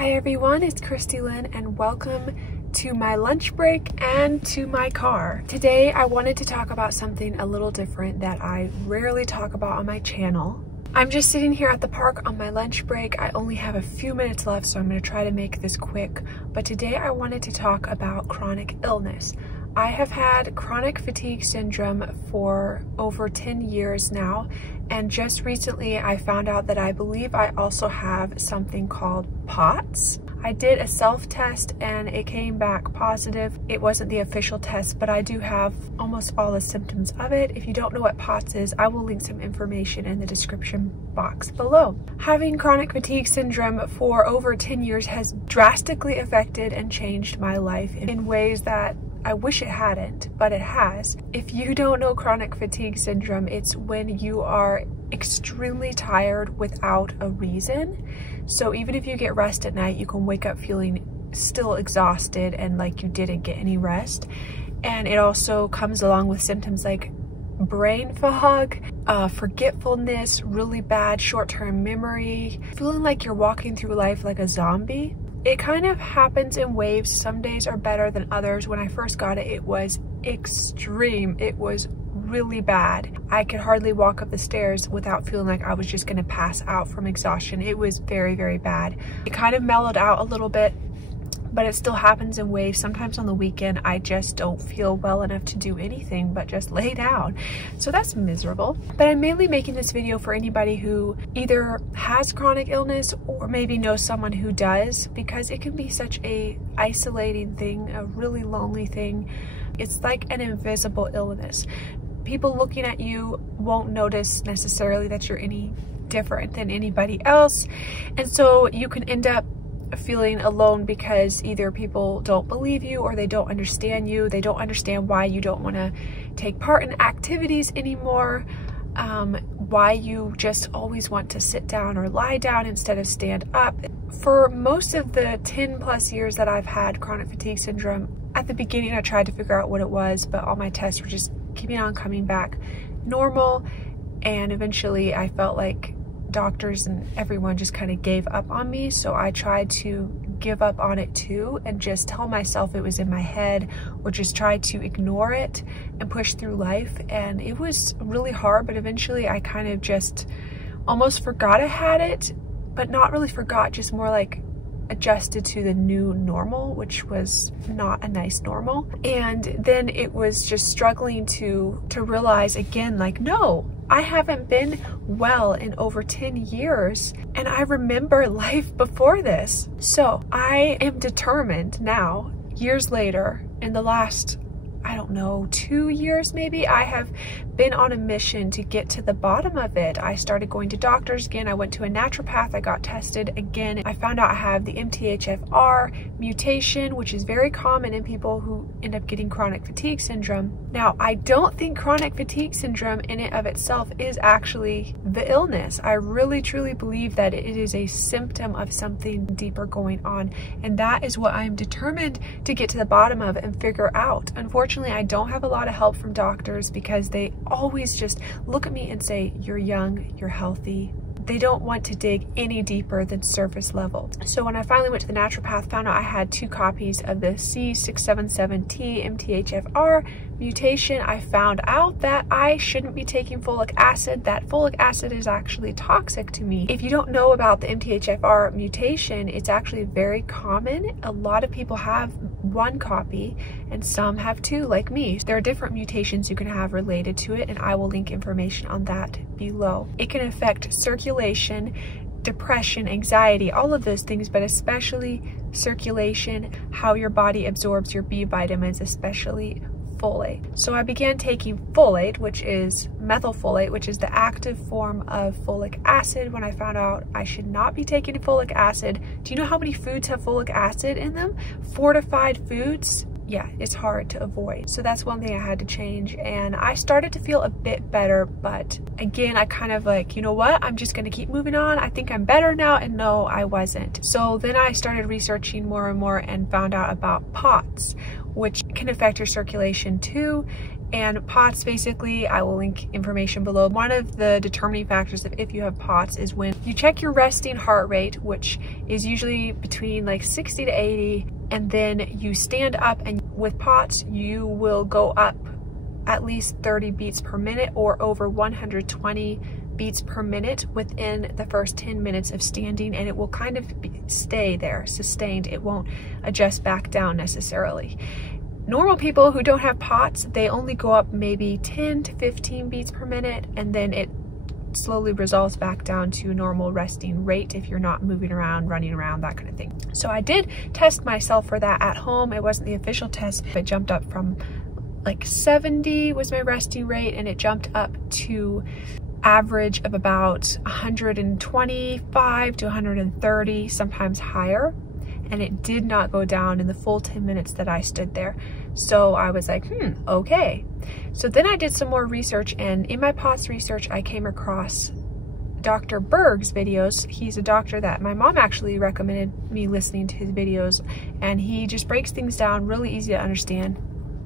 Hi everyone, it's Christy Lynn and welcome to my lunch break and to my car. Today I wanted to talk about something a little different that I rarely talk about on my channel. I'm just sitting here at the park on my lunch break. I only have a few minutes left, so I'm going to try to make this quick. But today I wanted to talk about chronic illness. I have had chronic fatigue syndrome for over 10 years now, and just recently I found out that I believe I also have something called POTS. I did a self-test and it came back positive. It wasn't the official test, but I do have almost all the symptoms of it. If you don't know what POTS is, I will link some information in the description box below. Having chronic fatigue syndrome for over 10 years has drastically affected and changed my life in ways that I wish it hadn't, but it has. If you don't know chronic fatigue syndrome, it's when you are extremely tired without a reason. So even if you get rest at night, you can wake up feeling still exhausted and like you didn't get any rest. And it also comes along with symptoms like brain fog, forgetfulness, really bad short-term memory, feeling like you're walking through life like a zombie. It kind of happens in waves. Some days are better than others. When I first got it, it was extreme. It was really bad. I could hardly walk up the stairs without feeling like I was just gonna pass out from exhaustion. It was very, very bad. It kind of mellowed out a little bit, but it still happens in waves. Sometimes on the weekend, I just don't feel well enough to do anything but just lay down. So that's miserable. But I'm mainly making this video for anybody who either has chronic illness or maybe knows someone who does, because it can be such a isolating thing, a really lonely thing. It's like an invisible illness. People looking at you won't notice necessarily that you're any different than anybody else. And so you can end up feeling alone because either people don't believe you or they don't understand you. They don't understand why you don't want to take part in activities anymore, why you just always want to sit down or lie down instead of stand up. For most of the 10 plus years that I've had chronic fatigue syndrome, at the beginning I tried to figure out what it was, but all my tests were just keeping on coming back normal, and eventually I felt like doctors and everyone just kind of gave up on me. So I tried to give up on it too and just tell myself it was in my head, or just try to ignore it and push through life. And it was really hard, but eventually I kind of just almost forgot I had it, but not really forgot, just more like adjusted to the new normal, which was not a nice normal. And then it was just struggling to realize again, like, no, I haven't been well in over 10 years, and I remember life before this. So I am determined now, years later, in the last, I don't know, 2 years maybe, I have been on a mission to get to the bottom of it. I started going to doctors again. I went to a naturopath. I got tested again. I found out I have the MTHFR mutation, which is very common in people who end up getting chronic fatigue syndrome. Now, I don't think chronic fatigue syndrome in and of itself is actually the illness. I really truly believe that it is a symptom of something deeper going on, and that is what I'm determined to get to the bottom of and figure out. Unfortunately, I don't have a lot of help from doctors because they always just look at me and say, you're young, you're healthy. They don't want to dig any deeper than surface level. So when I finally went to the naturopath, found out I had 2 copies of the C677T MTHFR mutation, I found out that I shouldn't be taking folic acid. That folic acid is actually toxic to me. If you don't know about the MTHFR mutation, it's actually very common. A lot of people have 1 copy and some have 2, like me. There are different mutations you can have related to it, and I will link information on that below. It can affect circulation, depression, anxiety, all of those things, but especially circulation, how your body absorbs your B vitamins, especially folate. So I began taking folate, which is methylfolate, which is the active form of folic acid, when I found out I should not be taking folic acid. Do you know how many foods have folic acid in them? Fortified foods, yeah, it's hard to avoid. So that's one thing I had to change, and I started to feel a bit better, but again, I kind of like, you know what, I'm just gonna keep moving on. I think I'm better now, and no, I wasn't. So then I started researching more and more and found out about POTS, which can affect your circulation too. And POTS, basically, I will link information below. One of the determining factors of if you have POTS is when you check your resting heart rate, which is usually between like 60 to 80, and then you stand up, and with POTS, you will go up at least 30 beats per minute or over 120 beats per minute within the first 10 minutes of standing, and it will kind of stay there, sustained. It won't adjust back down necessarily. Normal people who don't have POTS, they only go up maybe 10 to 15 beats per minute, and then it slowly resolves back down to normal resting rate if you're not moving around, running around, that kind of thing. So I did test myself for that at home. It wasn't the official test. It jumped up from like 70 was my resting rate, and it jumped up to average of about 125 to 130, sometimes higher. And it did not go down in the full 10 minutes that I stood there. So I was like, okay. So then I did some more research, and in my POTS research, I came across Dr. Berg's videos. He's a doctor that my mom actually recommended me listening to his videos, and he just breaks things down really easy to understand.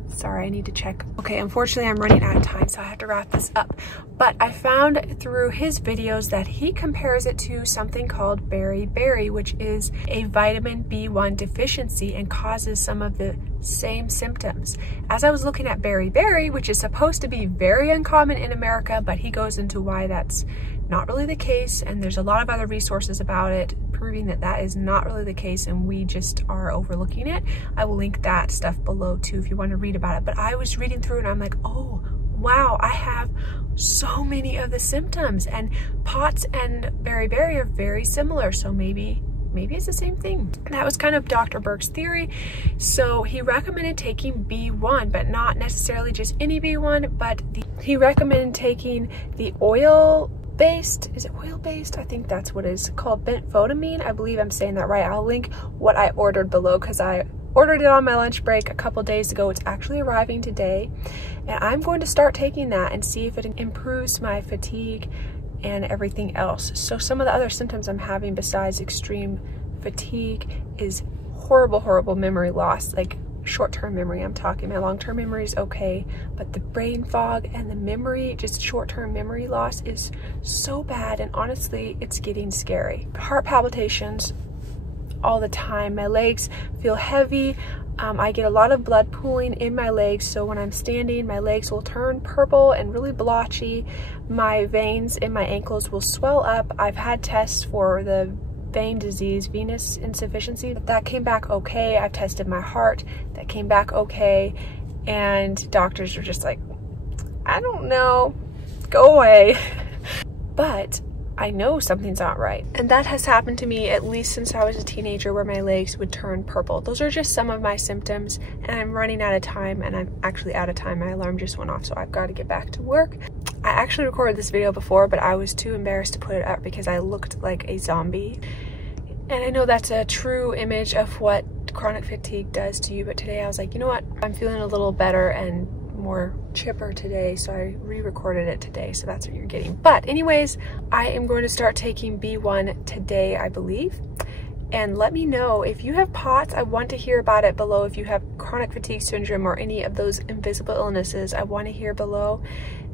Sorry, I need to check. Okay, unfortunately I'm running out of time, so I have to wrap this up. But I found through his videos that he compares it to something called Beriberi, which is a vitamin B1 deficiency and causes some of the same symptoms. As I was looking at Beriberi, which is supposed to be very uncommon in America, but he goes into why that's not really the case, and there's a lot of other resources about it proving that that is not really the case, and we just are overlooking it. I will link that stuff below too if you want to read about it. But I was reading through and I'm like, oh wow, I have so many of the symptoms, and POTS and Beriberi are very similar, so maybe it's the same thing. And that was kind of Dr. Berg's theory. So he recommended taking B1, but not necessarily just any B1, but he recommended taking the oil-based, is it oil-based? I think that's what it is called, benfotiamine. I believe I'm saying that right. I'll link what I ordered below because I ordered it on my lunch break a couple days ago. It's actually arriving today, and I'm going to start taking that and see if it improves my fatigue and everything else. So some of the other symptoms I'm having besides extreme fatigue is horrible memory loss, like short-term memory I'm talking. My long-term memory is okay, but the brain fog and the memory, just short-term memory loss is so bad, and honestly, it's getting scary. Heart palpitations all the time. My legs feel heavy. I get a lot of blood pooling in my legs, so when I'm standing, my legs will turn purple and really blotchy. My veins in my ankles will swell up. I've had tests for the vein disease, venous insufficiency. That came back okay. I've tested my heart. That came back okay. And doctors are just like, I don't know, go away. But I know something's not right. And that has happened to me at least since I was a teenager, where my legs would turn purple. Those are just some of my symptoms, and I'm running out of time, and I'm actually out of time. My alarm just went off, so I've got to get back to work. I actually recorded this video before, but I was too embarrassed to put it up because I looked like a zombie. And I know that's a true image of what chronic fatigue does to you, but today I was like, you know what? I'm feeling a little better and more chipper today, so I re-recorded it today, so that's what you're getting. But anyways, I am going to start taking B1 today, I believe. And let me know if you have POTS. I want to hear about it below. If you have chronic fatigue syndrome or any of those invisible illnesses, I want to hear below.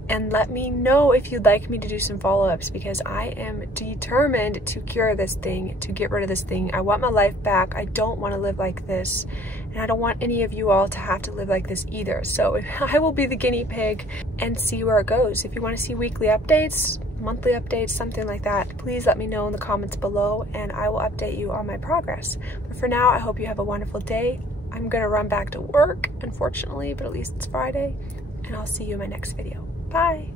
And let me know if you'd like me to do some follow-ups, because I am determined to cure this thing, to get rid of this thing. I want my life back. I don't want to live like this, and I don't want any of you all to have to live like this either. So I will be the guinea pig and see where it goes. If you want to see weekly updates, monthly updates, something like that, please let me know in the comments below, and I will update you on my progress. But for now, I hope you have a wonderful day. I'm gonna run back to work, unfortunately, but at least it's Friday, and I'll see you in my next video. Bye.